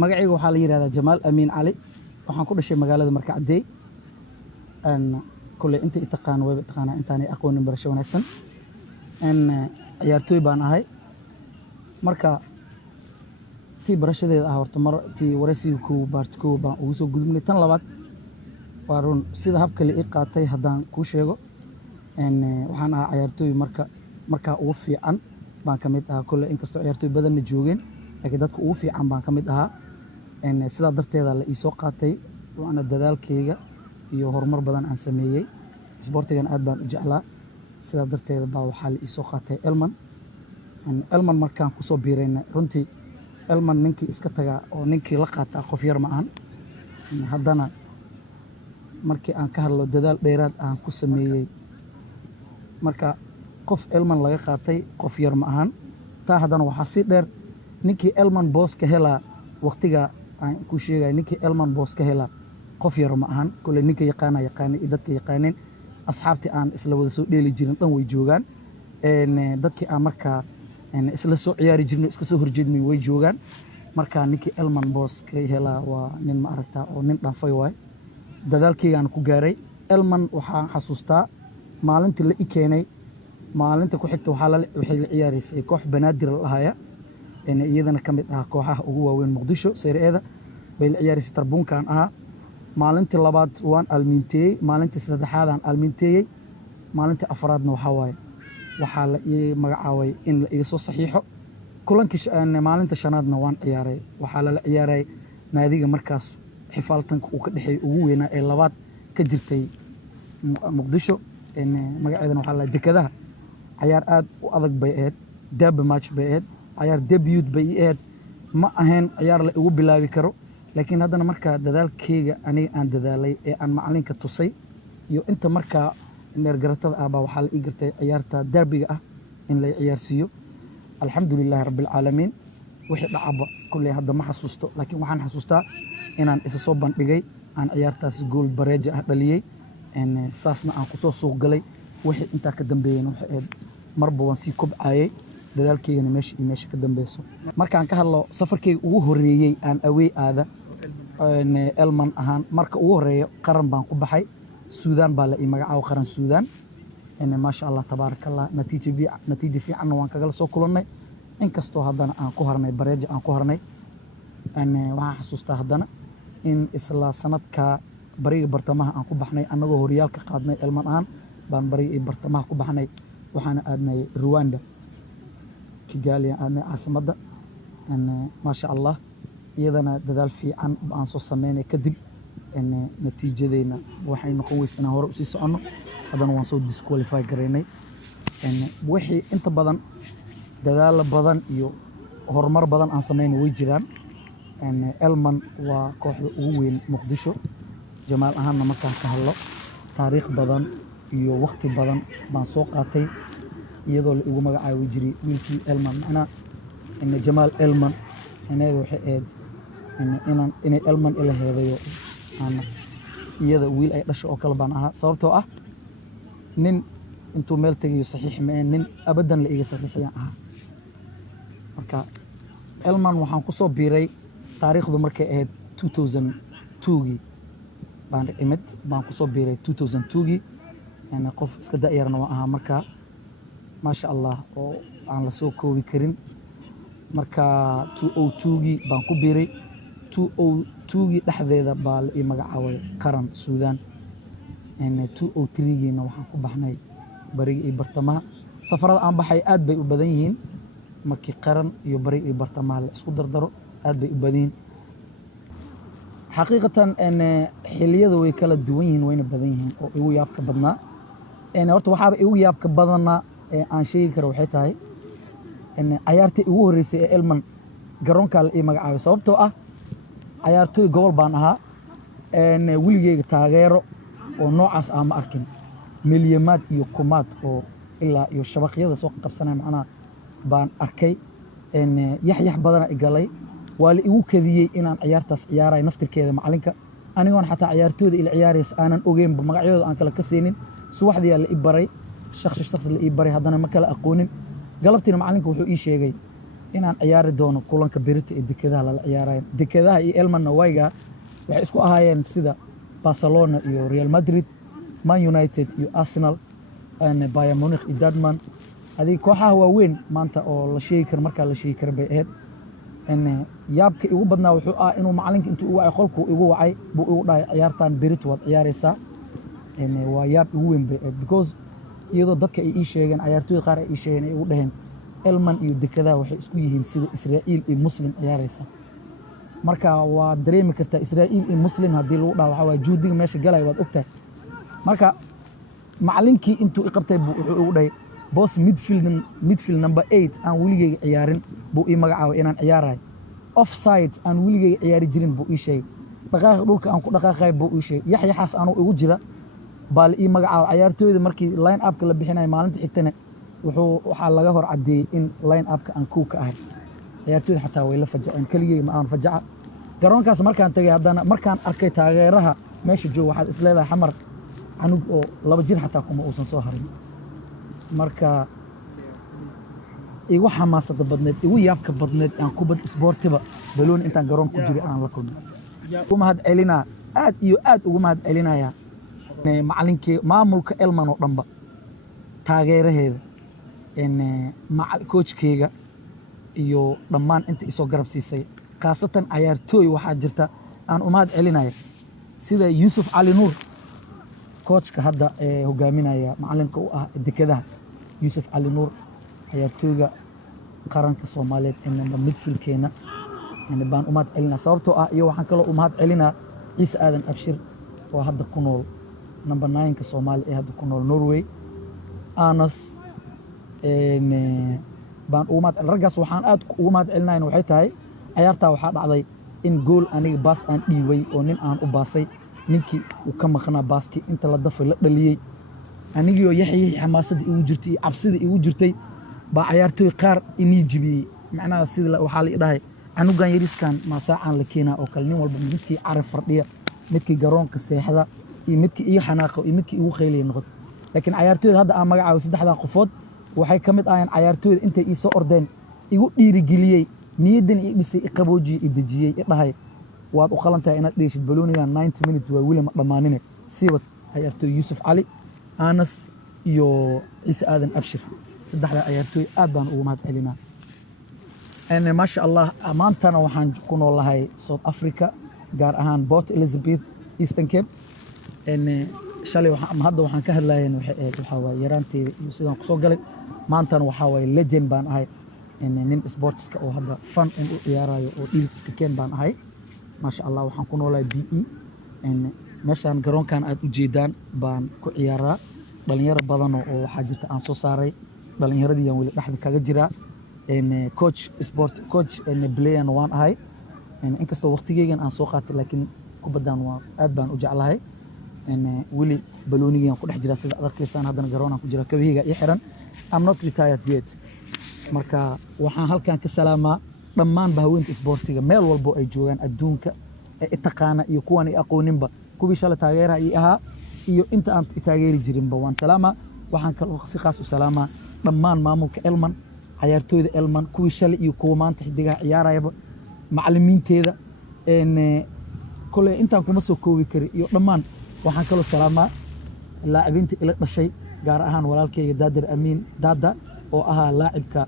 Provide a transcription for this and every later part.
magacaygu waxaa la yiraahdaa Jamaal Amiin Cali waxaan ku dhashay magaalada Markacadey kulay inta taqaan way taqaana intaanay aqoonin barasho wanaagsan ciyaartooy baan ahay marka tii barashadeeda ah horta mar tii waraysiga ku baartiko baan ugu soo gudubnay tan labaad waa run sida habka la qaatay haddaan ku sheego waxaan ahaa ciyaartooy marka ugu fiican baan ka mid ahaa kulay inkastoo ciyaartooy badan joogeen laakiin dadka ugu fiican baan ka mid ahaa sidaa darteeda la ii soo qaatay waana dadaalkayga iyo horumar badan aan sameeyey isboortigan aad baan u jeclaa sidaa darteeda baa waxaa la ii soo qaatay elman markaan ku soo biirayna runtii elman ninkii iska tagaa oo ninkii la qaataa qof yar ma ahan haddana markii aan ka hadlo dadaal dheeraad aan ku sameeyey marka qof elman laga qaatay qof yar ma ahan taa haddana waxaa sii dheer ninkii elman boos ka helaa waqtiga aan ku sheegay ninkii elman boos ka helaa qof yar ma ahan kule ninka yaqaanay dadka yaqaaneen asxaabtii aan isla wada soo dheeli jirin dhan way joogaan dadkii aan markaa isla soo ciyaari jirnay iska soo horjeednay way joogaan marka ninkii elman boos ka helaa waa nin ma aragtaa oo nin dhaafay waay dadaalkaygaan ku gaaray elman waxaan xasuustaa maalintii la i keenay maalinta ku xigta waxay la ciyaaraysay koox banaadir la ahaya iyadana ka mid ah kooxaha ugu waaweyn muqdisho seereeda bay la ciyaaraysay tarbuunkan ahaa maalintii labaad waan almiinteeyey maalintii saddexaadaan almiinteeyey maalintii afraadna waxaa la ii magacaabay in la iga soo saxiixo kulankii maalinta shanaadna waan ciyaaray waxaa lala ciyaaray naadiga markaas xifaaltanka uu ka dhexeeyey ugu weynaa ee labaad ka jirtay muqdisho magaceedana waxaa la dekadaha cayaar aad u adag bay ahayd derby match bay ahayd cayaar debut bay ii ahayd ma ahayn ciyaar la igu bilaabi karo laakiin haddana markaa dadaalkayga aniga aan dadaalay ee aan macalinka tusay iyo inta markaa neergaratada ah baa waxaa la ii gartay ciyaarta derbiga ah in la ciyaarsiiyo alxamdulilaahi rabbilcaalamiin wixii dhacaba kulley hadda ma xasuusto laakiin waxaan xasuustaa inaan isa soo bandhigay aan ciyaartaas gool bareeja ah dhaliyey saasna aan kusoo suuq galay wixii intaa ka dambeeyeyna waxay ahayd marba waan sii kobcayay dadaalkaygana meesha ka dambeyso markaan ka hadlo safarkayga ugu horreeyey aan awey aada elman ahaan marka ugu horreeya qaran baan ku baxay suudaan baa la ii magacaabo qaran suudaan maasha allah tabaarakallah natiijo fiicanna waan kagala soo kulannay inkastoo haddana aan ku harnay bareeja aan ku harnay waxaan xasuustaa haddana in isla sanadka bariga bartamaha aan ku baxnay annagoo horyaalka qaadnay elman ahaan baan bariga iyo bartamaha ku baxnay waxaana aadnay Rwanda Kigali aadnay caasimadda maasha allah iyadana dadaal fiican aan soo sameynay kadib natiijadeena waxay noqon weysay inaan hore u sii soconno haddana waan soo disqualify garaynay wixii inta badan dadaal badan iyo horumar badan aan sameynay way jiraan elman waa kooxda ugu weyn muqdisho jamaal ahaanna markaan ka hadlo taariikh badan iyo waqti badan baan soo qaatay iyadoo la igu magacaabi jiray wiilkii elman macnaa jamaal elman inaga waxay ahayd inay elman ila heedayo iyada wiil ay dhasho oo kale baan ahaa sababtoo ah nin intuu meel tegayo saxiix ma nin abadan la iga saxiixiyaan ahaa marka elman waxaan ku soo biiray taariikhdu markay ahayd 2002gii baan ku soo biiray 2002gii qof iska da'yarna waan ahaa markaa maasha allah oo aan la soo koobi karin marka 202gii baan ku biiray 202gii dhexdeeda baa la ii magacaabay qaran suudaan 203giina waxaan ku baxnay bariga iyo bartamaha safarada aan baxay aad bay u badan yihiin markii qaran iyo bariga iyo bartamaha la isku dardaro aad bay u badan yihiin xaqiiqatan xilliyada way kala duwan yihiin wayna badan yihiin oo igu yaabka badnaa horta waxaaba igu yaabka badanaa aan sheegi karo waxay tahay cayaartii ugu horreysay ee elman garoonkaa la ii magacaabay sababtoo ah cayaartooy gobol baan ahaa weligeyga taageero oo noocaas ah ma arkin milyamaad iyo kumaad oo ilaa iyo shabaqyada soo qabsanaya macnaha baan arkay yaxyax badana igalay waa la igu kadiyey inaan ciyaartaas ciyaaray naftirkeeda macalinka anigoon xataa ciyaartooyda ila ciyaaraysa aanan ogeynba magacyadooda aan kala ka seenin subaxdiyaa la ii baray shakhsi la ii baray haddana ma kala aqoonin galabtiina macalinka wuxuu ii sheegay inaan ciyaari doono kulanka berita ee dekedaha lala ciyaarayo dekedaha iyo elmanna wayga waxay isku ahaayeen sida Barcelona iyo Real Madrid, Man United iyo Arsenal, Bayern Munich iyo Dortmund. Hadii kooxaha waaweyn maanta oo la sheegi karo marka la sheegi karo bay ahayd yaabka igu badnaa wuxuu inuu macalinka intuu u wacay qolku igu wacay buu igu dhahay ciyaartan berito waad ciyaaraysaa waa yaab igu weyn bay ahayd because iyadoo dadka ay ii sheegeen ciyaartooyda qaar ay ii sheegeen ay igu dhaheen elman iyo dekedaha waxay isku yihiin sida Israa'iil iyo Muslim ciyaaraysa marka waa dareemi kartaa Israa'iil iyo Muslim haddii lagu dhaho waxa waa juudiga meesha galay waad ogtahay marka macalinkii intuu i qabtay wuxuu igu dhahay boss midfield number 8 aan weligay ciyaarin buu ii magacaabay inaan ciyaarayo offside aan weligay ciyaari jirin buu ii sheegay dhaqaaq dhulka aan ku dhaqaaqay buu ii sheegay yaxyaxaas aanu igu jira bal ii magacaabay ciyaartooyda markii line up ka la bixinayo maalinta xigtana waxaa laga hor cadeeyay in line up ka aan ku ka ahay ciyaartooyda xataa way la fajaceen kaligay ma aan fajaca garoonkaas markaan tagay haddana markaan arkay taageeraha meesha jooga waxaad is leedahay xamar anug oo 2 jir xataa kuma uusan soo harin marka igu xamaasada badneed igu yaabka badneed aan kubad isboortiba baloon intaan garoon ku jiray aan la kulmay ugu mahad celinaa aad iyo aad ugu mahad celinaya macalinkii maamulka elman oo dhanba taageeraheeda coachkeyga iyo dhammaan inta isoo garab siisay khaasatan ciyaartooy waxaa jirta aan u mahad celinaya sida Yusuf Ali Nuur coachka hadda hogaaminaya macalinka u ah dekedaha Yusuf Ali Nuur ciyaartooyga qaranka Soomaaliyeed ee midfielkeena baan u mahad celinaa sababtoo iyo waxaan kaloo u mahad celinaa Ciise Aadan Abshir oo hadda ku nool number 9 ka Soomaali ee hadda ku nool Norway Anas baan ugu mahad raggaas waxaan aad ugu mahad celinayna waxay tahay ciyaartaa waxaa dhacday in gool aniga baas aan dhiibay oo nin aan u baasay ninkii uu ka maqnaa baaski inta la dafay la dhaliyay anigoo yaxyay xamaasada igu jirtay cabsida igu jirtay baa ciyaartooy qaar inii jibiyay macnaha sida waxaa la dhahay anugan yariskan ma saacaan la keenaa oo kale nin walba midkii carab fardhiya midkii garoonka seexda iyo midkii iyo xanaaqo iyo midkii ugu qeylay noqod laakiin ciyaartooyda hadda aan magacaabo saddexda qofood waxay kamid ahayeen ciyaartooyda intay ii soo ordeen igu dhiirigeliyay niyadan ii dhisay i qaboojiyay i dejiyay i dhahay waad u qalantahay inaad dheeshid balooniga 90 minutes waa wili ma dhamaanine siibad ciyaartooy Yusuf Ali Anas iyo Ciise Aadan Abshir saddexda ciyaartooy aad baan ugu mahad celinaa ma sha Allah maantana waxaan ku noolahay South Africa gaar ahaan Port Elizabeth Eastern Cape shalay hadda waxaan ka hadlaayeen waxa waa yaraanteeda iyo sidaan ku soo galay maantana waxa waa legend baan ahay nin sportska oo hadda fan u ciyaarayo oo dhiigska keen baan ahay ma sha Allah waxaan ku noolahay BE meeshaan garoonkan aad u jeedaan baan ku ciyaaraa dhalinyaro badan oo waxaa jirta aan soo saaray dhalinyaradii aan wali dhaxda kaga jira coach sport coach player waan ahay inkastoo waqtigeygan aan soo qaatay laakiin kubadan waa aad baan u jeclahay wili baloonigan ku dhex jira sida adarkiisaan haddana garoonaan ku jira kabihiga ii xiran I'm not retired yet marka waxaan halkan ka salaamaa dhammaan bahaweynta isboortiga meel walbo ay joogaan adduunka ee taqaana iyo kuwan ay aqooninba kuwii shalay taageeraha ii ahaa iyo inta aan taageeri jirinba waan salaamaa waxaan kaloo si khaas u salaamaa dhammaan maamulka elman ciyaartooyda elman kuwii shalay iyo kuwa maanta xidigaha ciyaarayaba macallimiinteeda kole intaan kuma soo koobi kari iyo dhammaan waxaan kaloo salaamaa لاعبينتي إلى الشيء gaar ahaan walaalkayga Daadir Amiin Daada oo ahaa laacibka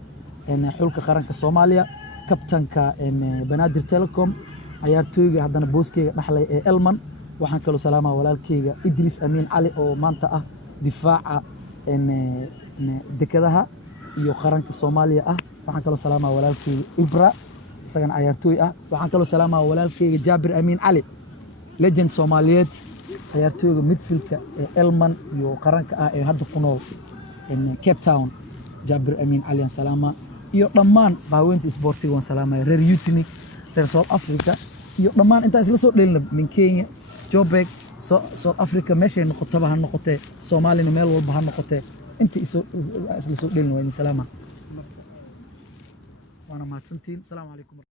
xulka qaranka Soomaaliya kabtanka Banaadir Telecom ciyaartooyga haddana booskeyga dhaxlay ee Elman waxaan kaloo salaamaa walaalkayga Idris Amiin Cali oo maanta ah difaaca dekedaha iyo qaranka Soomaaliya ah waxaan kaloo salaamaa walaalkayga Ibra isagana ciyaartooy ah waxaan kaloo salaamaa walaalkayga Jaabir Amiin Cali legend Soomaaliyeed ciyaartooyga midfielka Elman iyo qaranka ah ee hadda ku nool Cape Town Jaabir Amiin Cali salaama iyo dhammaan baaweynta isboortiga waan salaamay reer Yutini reer South Africa iyo dhammaan inta isla soo dheelna min Kenya Joburg South Africa meeshay noqotaba ha noqotee Soomaaliya meel walba ha noqotee inta isla soo dheelna waan salaama waana mahadsantiin salaamu calaykum